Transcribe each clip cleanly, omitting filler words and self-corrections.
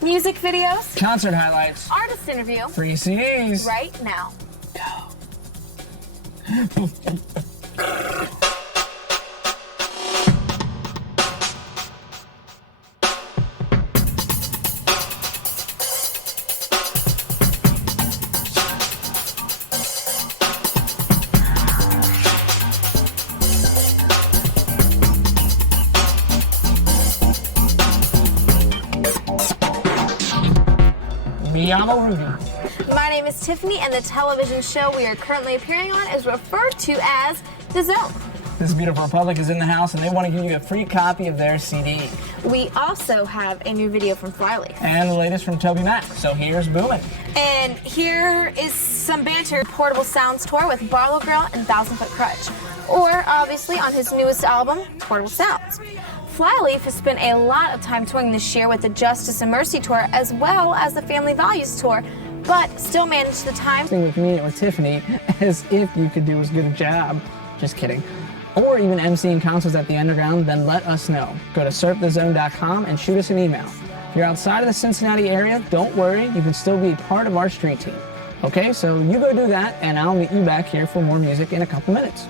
Music videos, concert highlights, artist interview, free CDs. right now. Me llamo Rudy. My name is Tiffany, and the television show we are currently appearing on is referred to as The Zone. This Beautiful Republic is in the house, and they want to give you a free copy of their CD. We also have a new video from Flyleaf. And the latest from TobyMac. So here's Boomin'. And here is some banter. Portable Sounds tour with Barlow Girl and Thousand Foot Crutch. Or, obviously, on his newest album, Portable Sounds. Flyleaf has spent a lot of time touring this year with the Justice and Mercy tour as well as the Family Values tour, but still managed the time. With me and with Tiffany, as if you could do as good a job. Just kidding. Or even emceeing concerts at the Underground, then let us know. Go to surfthezone.com and shoot us an email. If you're outside of the Cincinnati area, don't worry, you can still be part of our street team. Okay, so you go do that, and I'll meet you back here for more music in a couple minutes.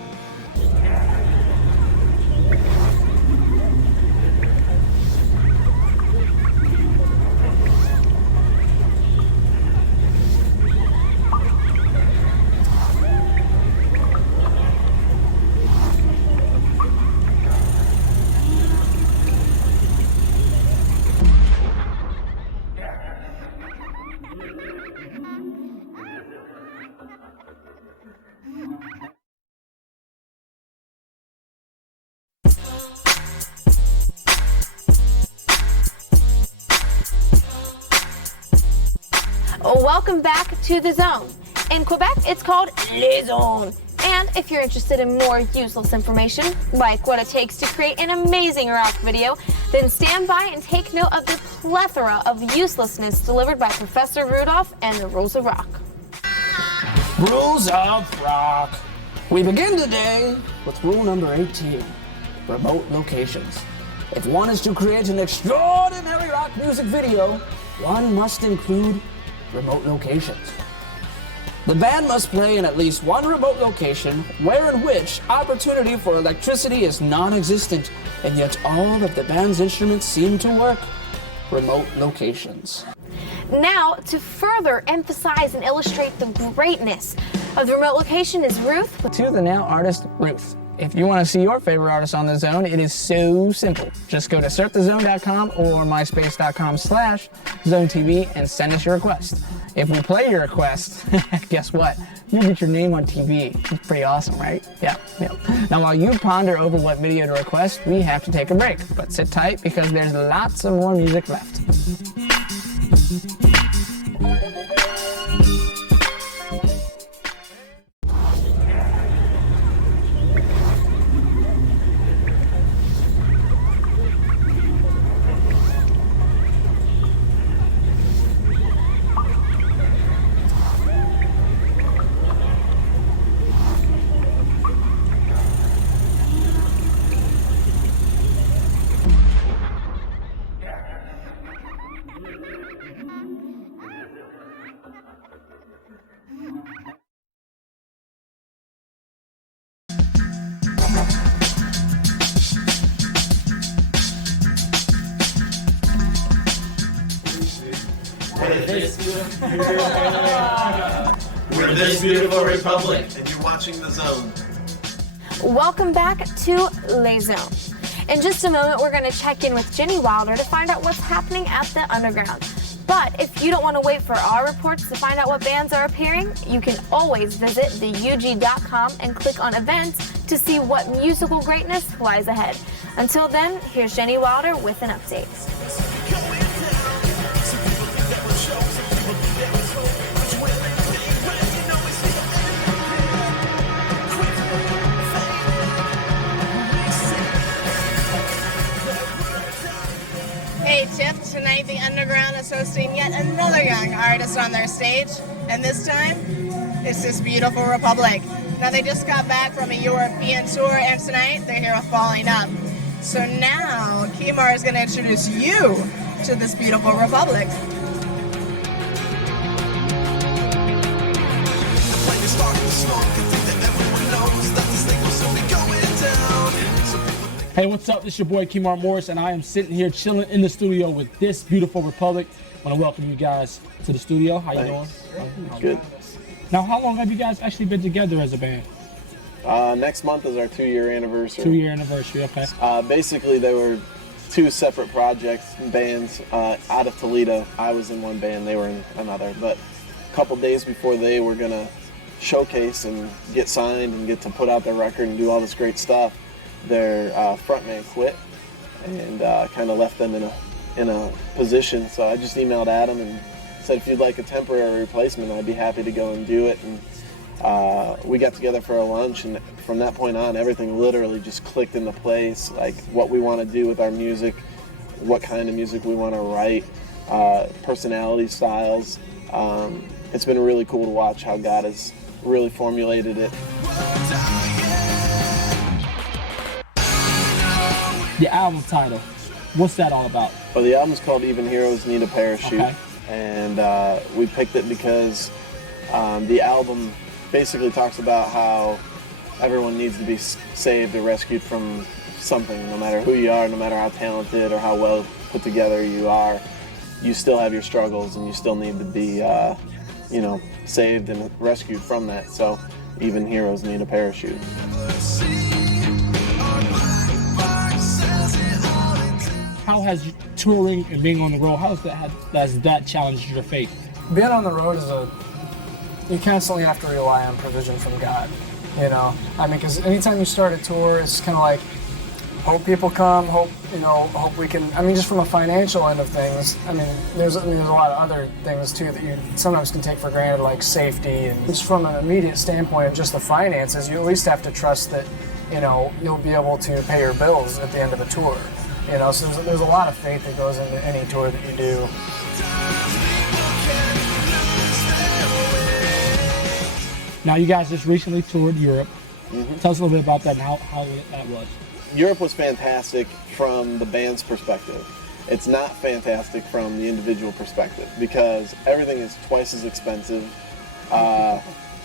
Welcome back to The Zone. In Quebec, it's called Les Zones. And if you're interested in more useless information, like what it takes to create an amazing rock video, then stand by and take note of the plethora of uselessness delivered by Professor Rudolph and the Rules of Rock. Rules of Rock. We begin today with rule number 18, remote locations. If one is to create an extraordinary rock music video, one must include remote locations. The band must play in at least one remote location where in which opportunity for electricity is non-existent, and yet all of the band's instruments seem to work. Remote locations. Now, to further emphasize and illustrate the greatness of the remote location is Ruth. To the now artist, Ruth. If you want to see your favorite artist on The Zone, it is so simple. Just go to surfthezone.com or myspace.com/ZoneTV and send us your request. If we play your request, guess what? You get your name on TV. It's pretty awesome, right? Yeah. Now, while you ponder over what video to request, we have to take a break. But sit tight because there's lots of more music left. We're this beautiful republic, and you're watching The Zone. Welcome back to Les Zones. In just a moment, we're going to check in with Jenny Wilder to find out what's happening at the Underground. But if you don't want to wait for our reports to find out what bands are appearing, you can always visit theug.com and click on events to see what musical greatness lies ahead. Until then, here's Jenny Wilder with an update. Hey Tiff, tonight the Underground is hosting yet another young artist on their stage, and this time, it's this beautiful Republic. Now they just got back from a European tour, and tonight they're here with Falling Up. So now, Kimar is going to introduce you to this beautiful republic. Hey, what's up? This is your boy Kemar Morris, and I am sitting here chilling in the studio with this beautiful republic. I want to welcome you guys to the studio. How you doing? Good. Now, how long have you guys actually been together as a band? Next month is our 2-year anniversary. 2-year anniversary, okay. Basically, there were 2 separate projects, bands out of Toledo. I was in one band, they were in another. But a couple days before they were going to showcase and get signed and get to put out their record and do all this great stuff, their frontman quit and kind of left them in a position. So I just emailed Adam and said, if you'd like a temporary replacement, I'd be happy to go and do it. And we got together for a lunch, and from that point on, everything literally just clicked into place. Like what we want to do with our music, what kind of music we want to write, personality styles. It's been really cool to watch how God has really formulated it. The album title, what's that all about? Well, the album's called Even Heroes Need a Parachute, Okay. and we picked it because the album basically talks about how everyone needs to be saved or rescued from something. No matter who you are, no matter how talented or how well put together you are, you still have your struggles, and you still need to be, saved and rescued from that. So, even heroes need a parachute. How has touring and being on the road, has that challenged your faith? Being on the road you constantly have to rely on provision from God, because anytime you start a tour, it's kind of like, hope people come, hope we can, just from a financial end of things, there's a lot of other things too that you sometimes can take for granted, like safety, and just from an immediate standpoint of just the finances, you at least have to trust that, you'll be able to pay your bills at the end of a tour. So there's a lot of faith that goes into any tour that you do. Now, you guys just recently toured Europe. Tell us a little bit about that and how that was. Europe was fantastic from the band's perspective. It's not fantastic from the individual perspective because everything is twice as expensive.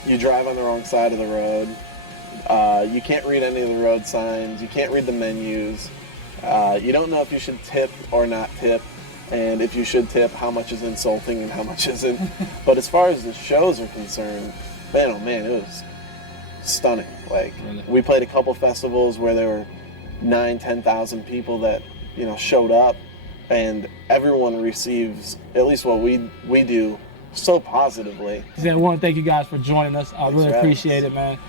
You drive on the wrong side of the road. You can't read any of the road signs. You can't read the menus. You don't know if you should tip or not tip, and if you should tip, how much is insulting and how much isn't. But as far as the shows are concerned, man, oh man, it was stunning. Like, we played a couple festivals where there were 9,000-10,000 people that showed up, and everyone receives at least what we do so positively. I want to thank you guys for joining us. I really appreciate it, man.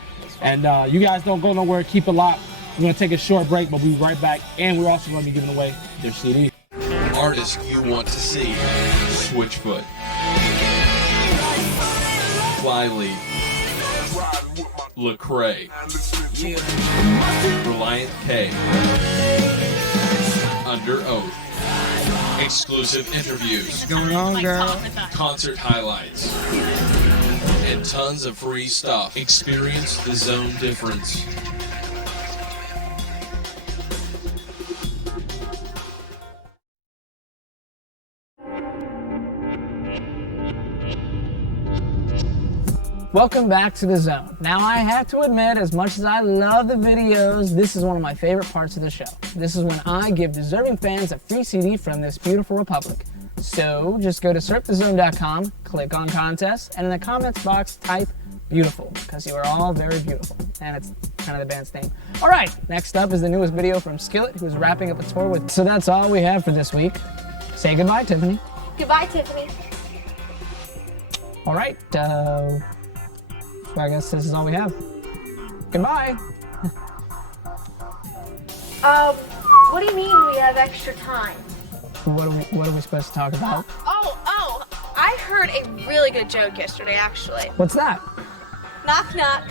And you guys don't go nowhere. Keep it locked. We're going to take a short break, but we'll be right back. And we're also going to be giving away their CD. Artist you want to see: Switchfoot, Flyleaf, Lecrae, Reliant K, Under Oath, exclusive interviews, What's going on, girl? concert highlights, and tons of free stuff. Experience the Zone difference. Welcome back to The Zone. Now, I have to admit, as much as I love the videos, this is one of my favorite parts of the show. This is when I give deserving fans a free CD from this beautiful republic. So just go to surfthezone.com, click on contests, and in the comments box, type beautiful, because you are all very beautiful. And it's kind of the band's name. All right, next up is the newest video from Skillet, who's wrapping up a tour with. So that's all we have for this week. Say goodbye, Tiffany. Goodbye, Tiffany. All right, so I guess this is all we have. Goodbye. What do you mean we have extra time? What are we supposed to talk about? Oh, I heard a really good joke yesterday, actually. What's that? Knock, knock.